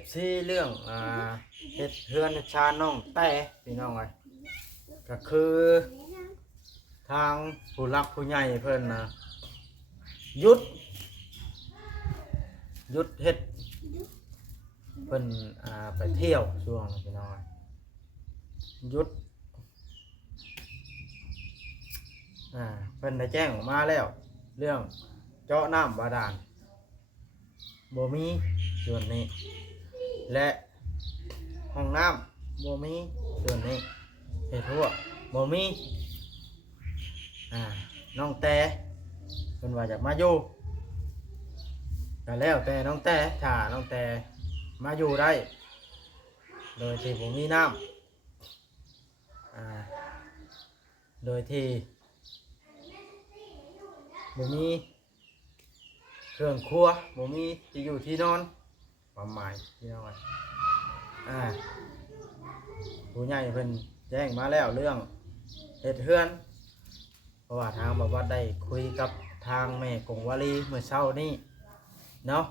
FC เรื่องเฮ็ดเฮือนชาน้องแต่พี่น้องเอ้ยก็คือทางผู้รักผู้ใหญ่เพิ่นหยุดเฮ็ดเพิ่นไปเที่ยวช่วงพี่น้องหยุดเพิ่นได้แจ้งออกมาแล้วเรื่องเจาะน้ำบาดาลบ่มีส่วนนี้และห้องน้ำบ่มีส่วนนี้เฮ็ดทั่วบ่มีน้องแต่เพิ่นว่าอยากมาอยู่ก็แล้วแต่น้องแต่ถ้าน้องแต่มาอยู่ได้โดยที่บ่มีน้ำโดยที่บ่มีเครื่องครัวบ่มีที่อยู่ที่นอนความหมายพี่น้องผู้ใหญ่เพิ่นแจ้งมาแล้วเรื่องเฮ็ดเฮือนเพราะว่าทางบวชได้คุยกับทางแม่กงวลีเมื่อเช้านี้เนาะ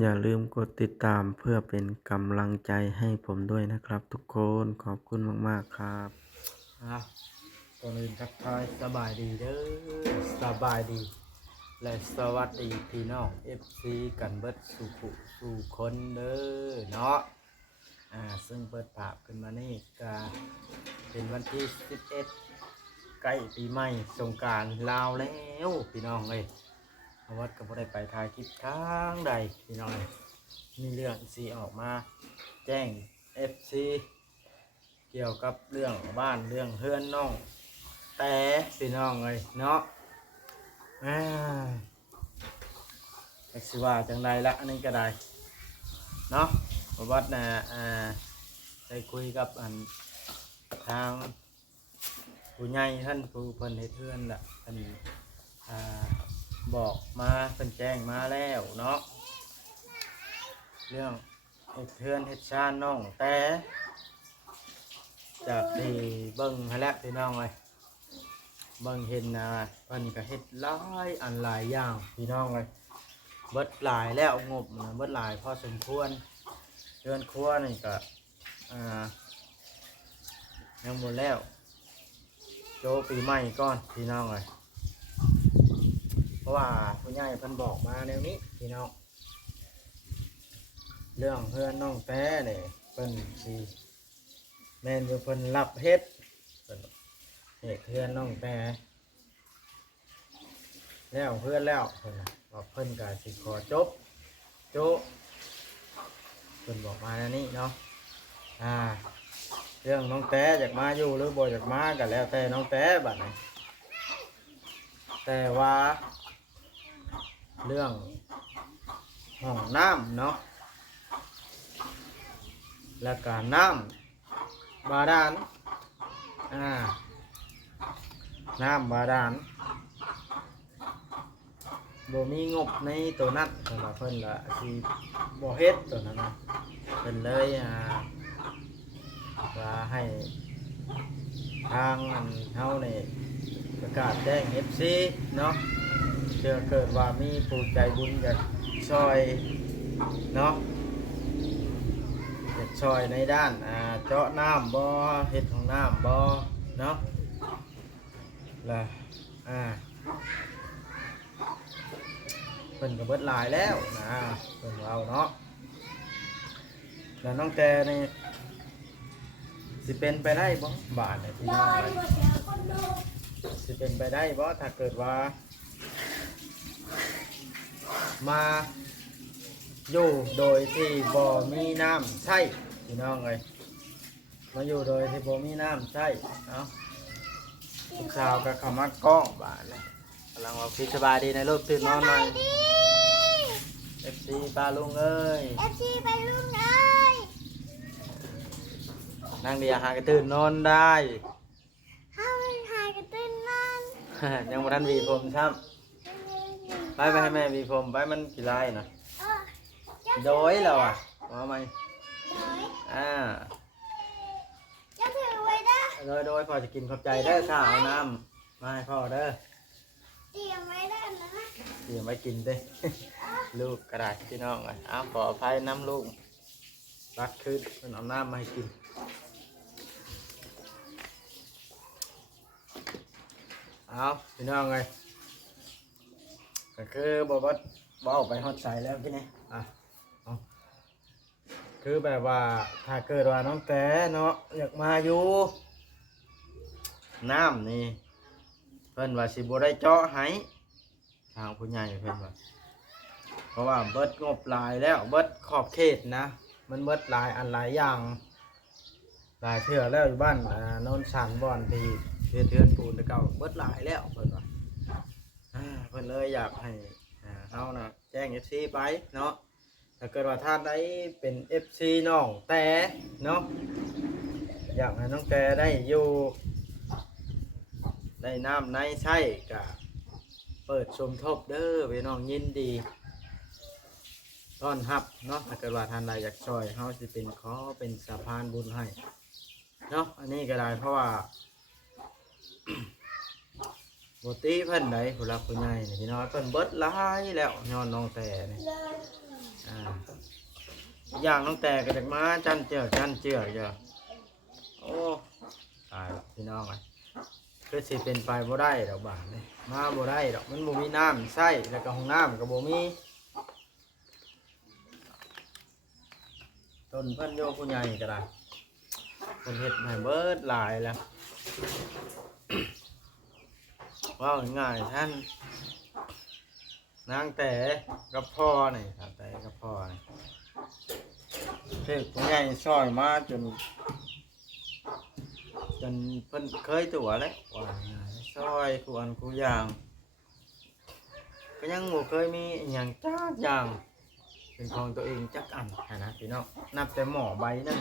อย่าลืมกดติดตามเพื่อเป็นกำลังใจให้ผมด้วยนะครับทุกคนขอบคุณมากๆครับก่อนอื่นทักทายสบายดีเด้อสบายดีและสวัสดีพี่น้อง FC กันเบิดสู่คนเด้อเนาะซึ่งเปิดภาพขึ้นมานี่ก็เป็นวันที่11ใกล้ปีใหม่สงกรานต์ลาวแล้วพี่น้องเอ้ยวัดก็บ่ได้ไปถ่ายคลิปทางใดพี่น้องมีเรื่องสิออกมาแจ้ง FC เกี่ยวกับเรื่องบ้านเรื่องเฮือนน้องแต่พี่น้องเลยเนาะสิว่าจังใดละอันนี้ก็ได้เนาะวัดได้คุยกับทางผู้ใหญ่ท่านผู้เพิ่นเฮ็ดเฮือนล่ะท่านบอกมาเพิ่นแจ้งมาแล้วเนาะเรื่องเฮ็ดเฮือนเฮ็ดชานน้องแต่จากที่เบิ่งให้แล้วพี่น้องเลยเบิ่งเห็นเพิ่นก็เฮ็ดหลายอันหลายอย่างพี่น้องเลยเบิดหลายแล้วงบเบิดหลายพอสมควรเรือนครัวนี่ก็ยังหมดแล้วโจปีใหม่ก่อนพี่น้องเลยเพราะว่าผู้ใหญ่เพิ่นบอกมาแนวนี้พี่น้องเรื่องเพื่อนน้องแต่เนี่ยเพิ่นสิแม่นอยู่เพิ่นรับเฮ็ดเพื่อนน้องแต่แล้วเพื่อนแล้วเพิ่นบอกเพิ่นก็สิขอจบโจเพิ่นบอกมาแนวนี้เนาะเรื่องน้องแต่อยากมาอยู่หรือบ่อยากมาก็แล้วแต่น้องแต่บัดนี้แต่ว่าเรื่องห้องน้ำเนาะและการน้ำบาดาลน้ำบาดาลบ่มีงบในตัวนั้นสำหรับเพิ่นละสิบ่เฮ็ดตัวนั้นนะเพิ่นเลยว่าให้ทางเฮานี่ประกาศแจ้ง FC เนาะเชื่อเกิดว่ามีผู้ใจบุญอยากช่วยเนาะอยากช่วยในด้านเจาะน้ำบ่เฮ็ดของน้ำบ่เนาะล่ะเพิ่นก็เบิดหลายแล้วนะเพิ่นเอาเนาะแล้วน้องแต่นี่สิเป็นไปได้บ่บาทเนี่ยพี่น้องสิเป็นไปได้บ่ถ้าเกิดว่ามาอยู่โดยที่บ่มีน้ำใช้พี่น้องเลยมาอยู่โดยที่บ่มีน้ำใช้เนาะลูกสาวก็เข้ามากล้องบ้านเลยกำลังว่าพี่สบายดีนะลูกตื่นนอนหน่อย FC ปลาลุงเอ้ย FC ไปลุงเอ้ยนั่งเดียวหากระตื่นนอนได้ห้าหายกระตื้นนั่น ยังบ่ทันวีผมซ้ำไปให้แม่วีผมไปมันกี่ลายนะโดยแล้วมาไหมจะถือไว้นะโดยพ่อจะกินขอบใจเด้อข้าวน้ำมาให้พ่อเด้อเตรียมไว้ได้นะเตรียมไว้กินเด้ ลูกก็ได้พี่น้องเอ้ยเอาขออภัยน้ำลูกรักคืนมันเอาน้ำมาให้กินเอาพี่น้องเอ้ยก็คือบอกว่าบอกไปฮอดใส่แล้วพี่นี่เอาคือแบบว่าถ้าเกิดว่าน้องแต่เนาะอยากมาอยู่น้ำนี่เพิ่นว่าสิบ่ได้เจาะให้ทางผู้ใหญ่เพิ่นว่าเพราะว่าเบิดงบหลายแล้วเบิดขอบเขตนะมันเบิดหลายอันหลายอย่างหลายเทื่อแล้วอยู่บ้านโนนสันบ่อนที่เทือนปูนแต่เก่าเบิดหลายแล้วเพิ่นว่าเพิ่นเลยอยากให้เฮานะแจ้ง FC ไปเนาะถ้าเกิดว่าท่านได้เป็น FC น้องแต่เนาะอยากให้น้องแต่ได้อยู่ได้น้ำในใช่กะเปิดสมทบเด้อพี่น้องยินดีต้อนรับเนาะถ้าเกิดว่าท่านใดอยากช่วยเฮาสิเป็นขอเป็นสะพานบุญให้เนาะอันนี้ก็ได้เพราะว่า ปกติเพิ่นใดผู้รักผู้ใหญ่นี่พี่น้องเพิ่นเบิดหลายแล้วย้อนน้องแต่นี่อย่างน้องแต่ก็จากมาจันเจือจ้ะโอ้ตายแล้วพี่น้องคือสิเป็นไปบ่ได้ดอกบาดนี่มาบ่ได้ดอกมันบ่มีน้ำใช้แล้วก็ห้องน้ำก็บ่มีต้นเพิ่นโยผู้ใหญ่ก็ได้เพิ่นเฮ็ดให้เบิดหลายแล้วว้าวง่ายท่านนางแต่กับพ่อนี่ครับแต่กับพ่อนี่เฮ็ดผู้ใหญ่ซอยมาจนเพิ่นเคยตัวแล้วว่าง่ายซอยกูอันกูอย่างก็ยังบ่เคยมีอหย่างจักอย่างเป็นของตัวเองจักอันนะพี่น้องนับแต่หม้อใบนั่น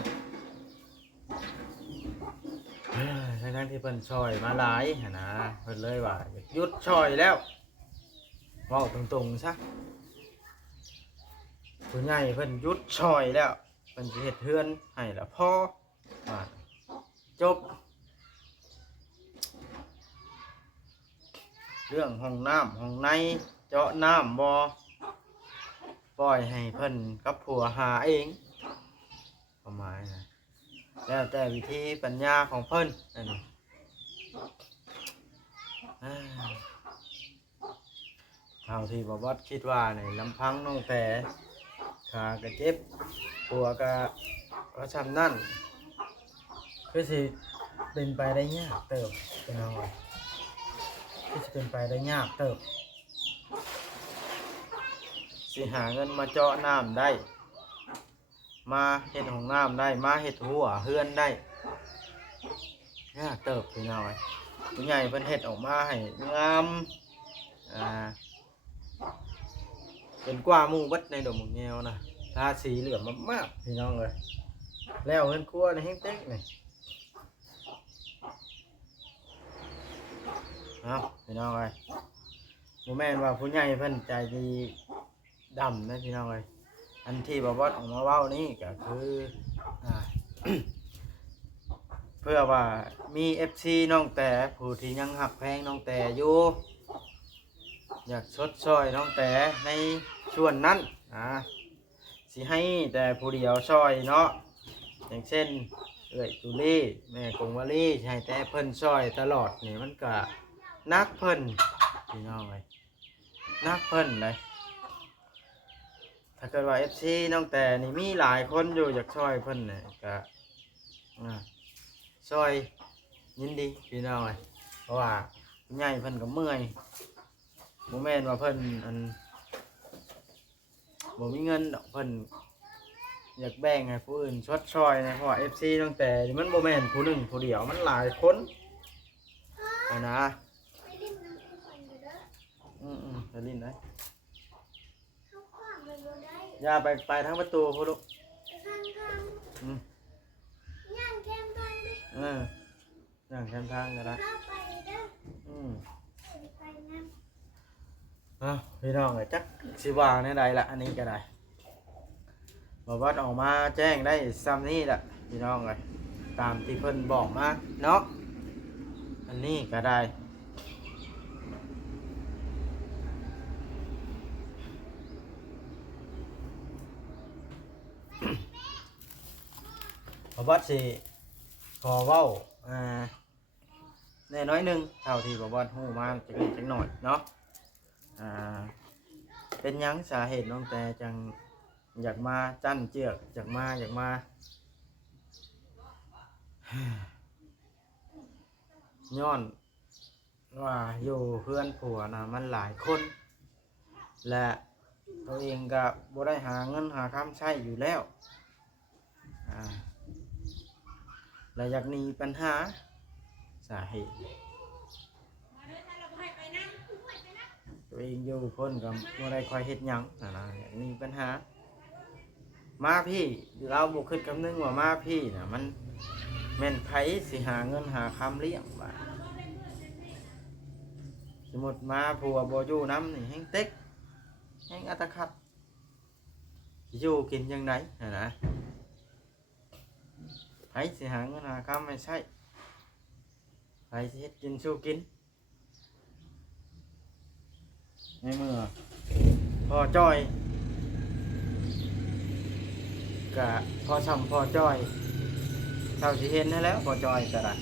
ทั้งที่เพิ่นซอยมาหลายนะเพิ่นเลยว่าอยากหยุดซอยแล้วเว้าตรงๆซะผู้ใหญ่เพิ่นหยุดซอยแล้วเพิ่นสิเฮ็ดเฮือนให้ละพอว่าจบเรื่องห้องน้ำห้องในเจาะน้ำบ่ปล่อยให้เพิ่นกับผัวหาเองประมาณนะแล้วแต่วิธีปัญญาของเพิ่นนั่นนี่เท่าที่บวัดคิดว่าในลำพังน้องแต่ขากระเจ็บผัวก็ทำนั่นคือสิเป็นไปได้ยากเติบเป็นเอาไว้คือสิเป็นไปได้ยากเติบสิหาเงินมาเจาะน้ำได้มาเห็ดของน้ำได้มาเห็ดหัวเฮือนได้ยากเติบเป็นเอาไว้ผู้ใหญ่เพิ่นเห็ดออกมาให้งามเป็นกว่าหมู่บัดในดอกมะเงียวนะทาสีเหลืองมากๆพี่น้องเลยแล้วเงินครัวในแห้งเต็กนี่เอาพี่น้องเลยโมแม่นว่าผู้ใหญ่เพิ่นใจดีดำนะพี่น้องเลยอันที่บวชออกมาเว้านี่ก็คือเพื่อว่ามี FC น้องแต่ผู้ที่ยังหักแพงน้องแต่อยู่อยากชดช่วยน้องแต่ในส่วนนั้นสิให้แต่ผู้เดียวช่วยเนาะอย่างเช่นจุลี่แม่กงวลีให้แต่เพิ่นช่วยตลอดนี่มันก็นักเพิ่นพี่น้องเลยนักเพิ่นเลยถ้าเกิดว่า FC น้องแต่นี่มีหลายคนอยู่อยากช่วยเพิ่นเนี่ยก็ช่วยยินดีพี่น้องเลยเพราะว่าใหญ่เพิ่นก็เมื่อยโมแม่นว่าเพิ่นบ่มีเงินดอกเพิ่นอยากแบ่งให้ผู้อื่นชดช่วยนะเพราะว่า FC ตั้งแต่มันบ่แม่นผู้หนึ่งผู้เดียวมันหลายคนนะจะลิ้นได้อย่าไปทางประตูพ่อลูกย่างแคมทางดิ ย่างแคมทางก็ได้ไปเด้อไปน้ำพี่น้องเลยจักสิว่าในใดละอันนี้ก็ได้บอกว่าออกมาแจ้งได้ซ้ำนี่แหละพี่น้องเลยตามที่เพิ่นบอกมาเนาะอันนี้ก็ได้ บอสสิขอเว้าแน่น้อยหนึงเท่าที่บอสฮู้มาจักนิดจักหน่อยเนาะอ่าเป็นหยังสาเหตุน้องแต่จังอยากมาจั้นเจือกอยากมาย้อนว่าอยู่เพื่อนผัวนะมันหลายคน และตัวเองก็บ่ได้หาเงินหาคำใช้อยู่แล้วและอยากหนีปัญหาสาเหตุตัวเองอยู่คนก็บ่ได้คอยเฮ็ดหยังนะอยากหนีปัญหามาพี่เราบ่คิดคำนึงว่ามาพี่น่ะมันแม่นไผสิหาเงินหาคำเลี้ยงบ่าสมมุติมาผัวบ่อยู่นำนี่แฮงเต็กแฮงอัตคัดสิอยู่กินจังไดนะไผสิหาเงินหาคำให้ใช้ไผสิเฮ็ดกินสู้กินในเมื่อพอจ้อยกะพอซ้ำพอจ้อยเท่าที่เห็นนั่นแล้วพอจ้อยก็ได้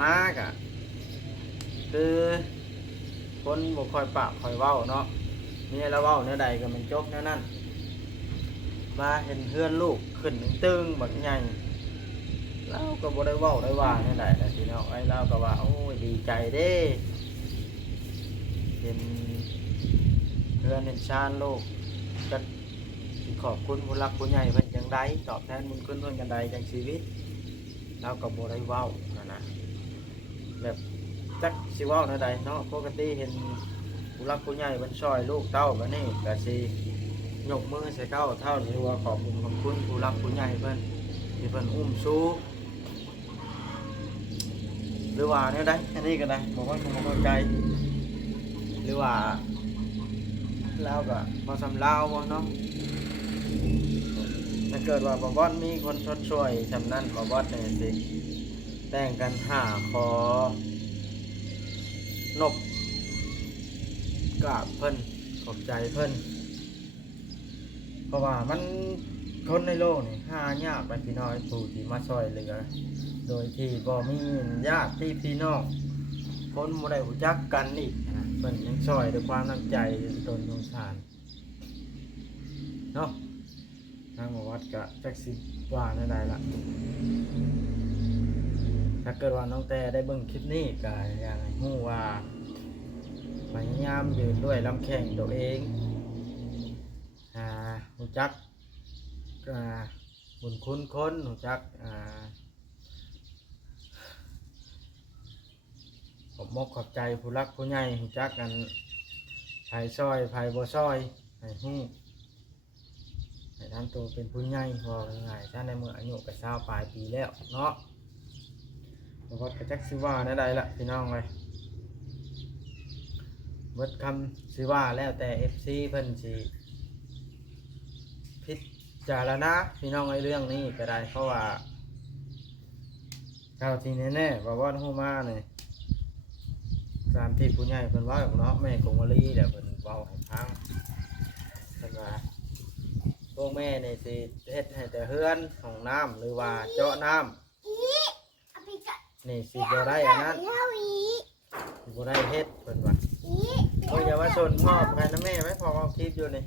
มากะคือคนบ่ค่อยปากค่อยเว้าเนาะนี่แล้วเว้าเนื้อใดก็มันจบแนวนั้นมาเห็นเพื่อนลูกขึ้นตึงบักใหญ่เราก็บ่ได้เว้าได้ว่าแนวใดนะพี่น้องไอ้เราก็ว่าโอ้ยดีใจเด้เห็นเพื่อนเห็นชาญลูกก็สิขอบคุณผู้รักผู้ใหญ่เพิ่นจังใดตอบแทนบุญคุณเพิ่นจังใดจังชีวิตเราก็บ่ได้เว้านะแบบจักสิเว้าแนวใดเนาะปกติเห็นผู้รักผู้ใหญ่เพิ่นช่วยลูกเต้าบัดนี้ก็สิยกมือใส่เต้าเท่าหรือว่าขอบคุณผู้รักผู้ใหญ่เพิ่นที่เพิ่นอุ้มชูหรือว่าแนวใดอันนี้ก็ได้บอกว่าผมบ่เข้าใจหรือว่าลาวก็บ่สำลาวบ่เนาะถ้าเกิดว่าบ่บ่มีคนชดช่วยซำนั้นบ่บ่นี่สิแต่งกันหาขอนบกราบเพิ่นขอบใจเพิ่นเพราะว่ามันคนในโลกนี่หายากไปพี่น้อยผู้ที่มาช่วยเหลือโดยที่บ่มีญาติพี่น้องคนบ่ได้รู้จักกันอีกนะเพิ่นยังช่วยด้วยความน้ำใจตนสงสารเนาะทางวัดก็จักสิว่าแนวใดล่ะถ้าเกิดว่าน้องแต่ได้เบิ่งคลิปนี้ก็อยากให้ฮู้ว่าพยายามยืนด้วยลำแข้งตัวเองรู้จักบุญคุณคนรู้จักขอบมกขอบใจผู้รักผู้ใหญ่รู้จักกันไผซอยไผบ่ซอยให้ฮู้ให้ทำตัวเป็นผู้ใหญ่พอง่ายๆถ้าในเมื่ออายุก็20ปลายปีแล้วเนาะบ่ว่าก็จักสิว่าแนวใดล่ะพี่น้องเอ้ยเบิดคำสิว่าแล้วแต่ FC เพิ่นสิพิจารณาพี่น้องในเรื่องนี้ก็ได้เพราะว่าเท่าที่แน่ๆว่าว่าฮู้มาเนี่ยตามที่ผู้ใหญ่เพิ่นว่าเนาะแม่กงวลีแหละเพิ่นเว้าให้ฟังเพิ่นว่าพวกแม่นี่สิเฮ็ดให้แต่เฮือนห้องน้ำหรือว่าเจาะน้ำนี่สิบ่ได้อันนั้นสิบ่ได้เฮ็ดเพิ่นว่าโอ้ยอย่าว่าชนมอบให้นะแม่ไว้พอเอาคลิปอยู่นี่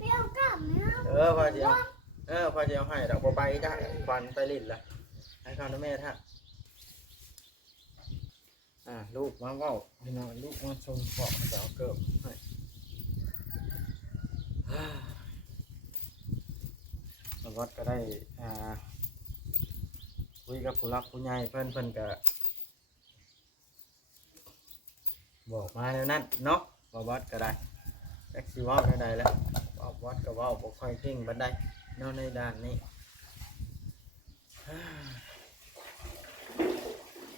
พอเดี๋ยวพอจะเอาให้ดอกบ่ไปได้ควันไปลิ้นล่ะให้เขานะแม่ท่าลูกมาเว้าพี่น้องลูกมาชมเกาะจะเอาเกิบให้วัดก็ได้คุยกับผู้รักผู้ใหญ่เพิ่นก็บอกมาแล้วนั่นเนาะวัดก็ได้แท็กซี่ว่าได้แล้ววัดก็ว่าบ่ค่อยเก่งบันไดเนาะในด้านนี้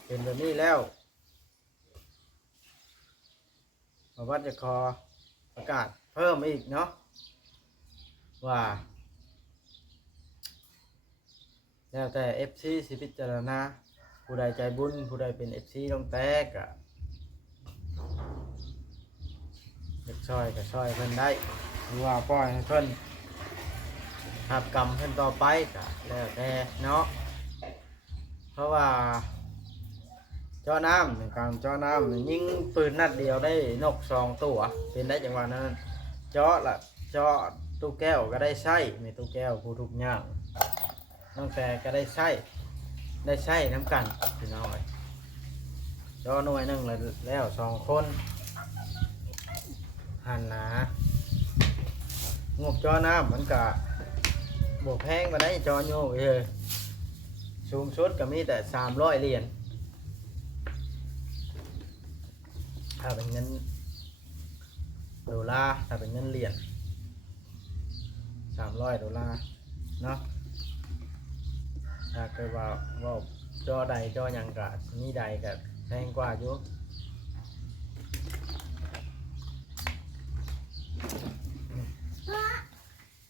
เป็นแบบนี้แล้ววัดจะขอประกาศเพิ่มอีกเนาะว่าแล้วแต่ FC สิพิจารณาผู้ใดใจบุญผู้ใดเป็น FC ต้องแตกอะช่วยก็ช่วยเพิ่นได้หรือว่าปล่อยให้เพิ่น รับกรรมเพิ่นต่อไปก็แล้วแต่เนาะเพราะว่าเจาะน้ำในการเจาะน้ำนี่ยิงปืนนัดเดียวได้นก2 ตัวเป็นได้จังหวะนั้นเจาะละเจาะตู้แก้วก็ได้ใช้มีตู้แก้วผู้ทุกอย่างตั้งแต่ก็ได้ใช้น้ำกันพี่น้องเอ้ยเจาะหน่วยหนึงแล้ว2 คนหันหนางบเจาะน้ำมันก็บ่แพงมาได้เจาะโยกสูงสุดก็มีแต่300 เหรียญถ้าเป็นเงินดอลลาร์ถ้าเป็นเงินเหรียญ300 ดอลลาร์เนาะถ้าเกิดว่าจอใดจอหยังกะมีใดกะแพงกว่าอยู่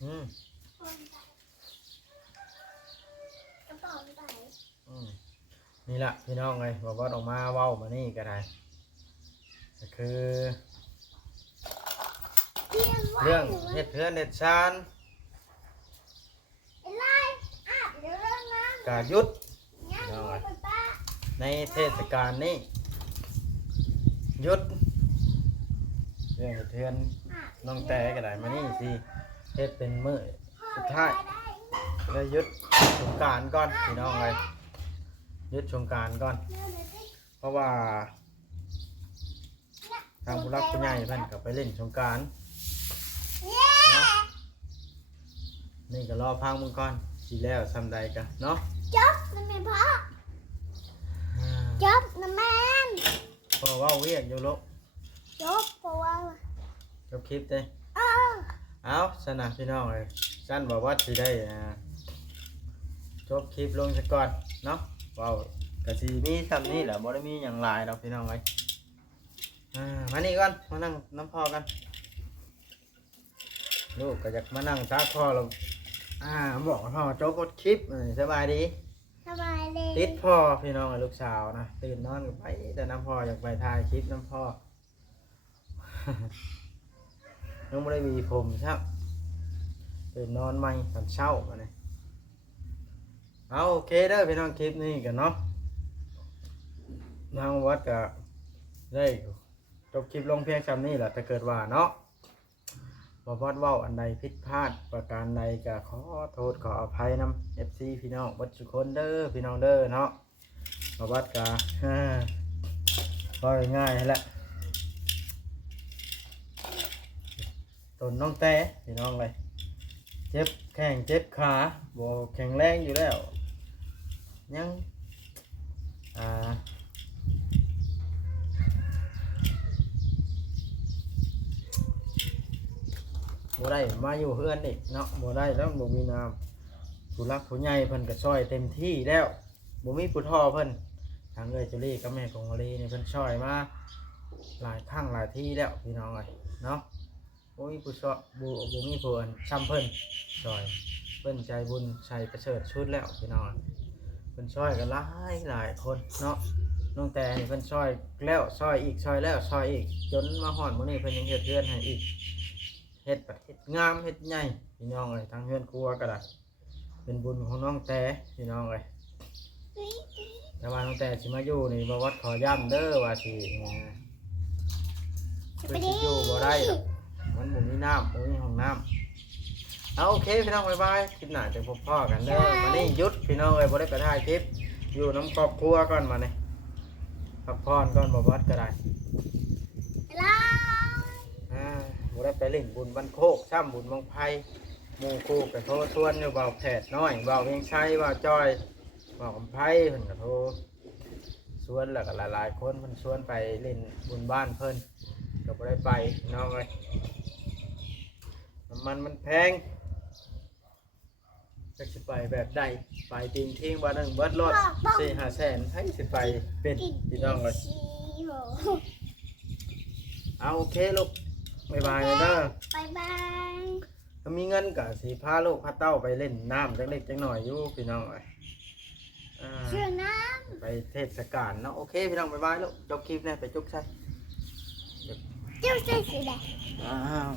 อืม กระเป๋าใส่ นี่แหละพี่น้องเลยบอกว่าออกมาเว้ามานี่ก็ได้ก็คือเรื่องเฮ็ดเพื่อนเฮ็ดชาน อะไรอาบเดี๋ยวเรื่องน้ำ กายุด ย่างดูไปป้า ในเทศกาลนี้หยุดเรื่องเฮ็ดเพื่อนน้องแต่ก็ได้มานี่สิเฮ็ดเป็นมื้อสุดท้ายแล้วหยุดสงกรานต์ก่อนพี่น้องเลยหยุดสงกรานต์ก่อนเพราะว่าทางผู้รักผู้ใหญ่เพิ่นก็ไปเล่นสงกรานต์เนาะนี่ก็รอพังมึงก่อนสิแล้วซำใดกันเนาะ จบนั่นไม่พอจบนะแม่น พอเว้าเวียกอยู่ลูก จบเพราะว่า จบคลิปเด้ เออ เอาสนะพี่น้องเลยสั้นบอกว่าสิได้จบคลิปลงซะก่อนเนาะเว้ากะสิมีซ้ำนี้แหละบ่ได้มีหยังหลายดอกพี่น้องเอ้ยมานี่ก่อนมานั่งน้ำพ่อกันลูกก็อยากมานั่งซักพ่อเราบอกพ่อจบคลิปสบายดี สบายเลย ติดพ่อพี่น้องกับลูกสาวนะตื่นนอนก็ไปแต่น้ำพ่ออยากไปถ่ายคลิปน้ำพ่อ น้องไม่ได้มีผมใช่ไหมตื่นนอนใหม่ตอนเช้ามาเนี่ยเอาโอเคเด้อพี่น้องคลิปนี้กันเนาะทางวัดก็ได้จบคลิปลงเพียงคำนี้แหละถ้าเกิดว่าเนาะบ่วัดเว้าอันใดผิดพลาดประการใดก็ขอโทษขออภัยนำ FC พี่น้องวัดทุกคนเด้อพี่น้องเด้อเนาะบ่วัดก็ก็ง่ายๆแหละต้นน้องแต่พี่น้องเลยเจ็บแข้งเจ็บขาบ่แข็งแรงอยู่แล้วยังบ่ได้มาอยู่เฮือนอีกเนาะบ่ได้แล้วบ่มีน้ำผู้รักผู้ใหญ่เพิ่นก็ช่วยเต็มที่แล้วบ่มีผู้ท่อเพิ่นทางเอ้ยจุลีกับแม่ของอลีนี่เพิ่นช่วยมาหลายครั้งหลายที่แล้วพี่น้องเอ้ยเนาะบ่มีผู้ช่วยบ่มีผู้อันซ้ำเพิ่นช่วยเพิ่นใจบุญใจประเสริฐชุดแล้วพี่น้องเพิ่นช่วยกันหลายคนเนาะน้องแต่นี่เพิ่นช่วยแล้วช่วยอีกช่วยแล้วช่วยอีกจนมาฮอดมื้อนี้เพิ่นยังเฮ็ดเรือนให้อีกเฮ็ดบัดเฮ็ดงามเฮ็ดใหญ่พี่น้องเอ้ยทั้งเฮือนครัวก็ได้เป็นบุญของน้องแต่พี่น้องเอ้ยแต่ว่าน้องแต่สิมาอยู่นี่บ่วัดขอย้ำเด้อว่าสิเพิ่นสิอยู่บ่ได้ดอกมันบ่มีน้ำบ่มีห้องน้ำเอาโอเคพี่น้องบ๊ายบายคลิปหน้าจะพบพ่อกันเด้อมานี่หยุดพี่น้องเอ้ยบ่ได้ไปถ่ายคลิปอยู่น้ำครอบครัวก่อนมานี่พักผ่อนก่อนบ่วัดก็ได้ ลา บ่ได้ไปเล่นบุญบันโคกซ้ำบุญบังไพหมู่คู่ก็โทรชวนอยู่เบาแผดน้อยเบาเวียงชัยเบาจอยเบากำไพเพิ่นก็โทรชวนแล้วก็หลายๆคนเพิ่นชวนไปเล่นบุญบ้านเพิ่นก็บ่ได้ไปน้องเอ้ยน้ำมันแพงจักสิไปแบบใดไปจริงทิ้งบ่นึงเบิดรถ 4-5 แสนให้สิไปเป็นพี่น้องเอ้ยเอาโอเคลูกบ๊ายบายเด้อ บายบาย ถ้ามีเงินก็สิพาลูกพาเต้าไปเล่นน้ำจักเล็กจักหน่อยอยู่พี่น้องเอ้ย เชื่อน้ ไปเทศกาลเนาะโอเคพี่น้องบ๊ายบายลูกจบคลิปเนี่ยไปจุ๊บใช่ ำเจ้าใส่สีแดง อ้าว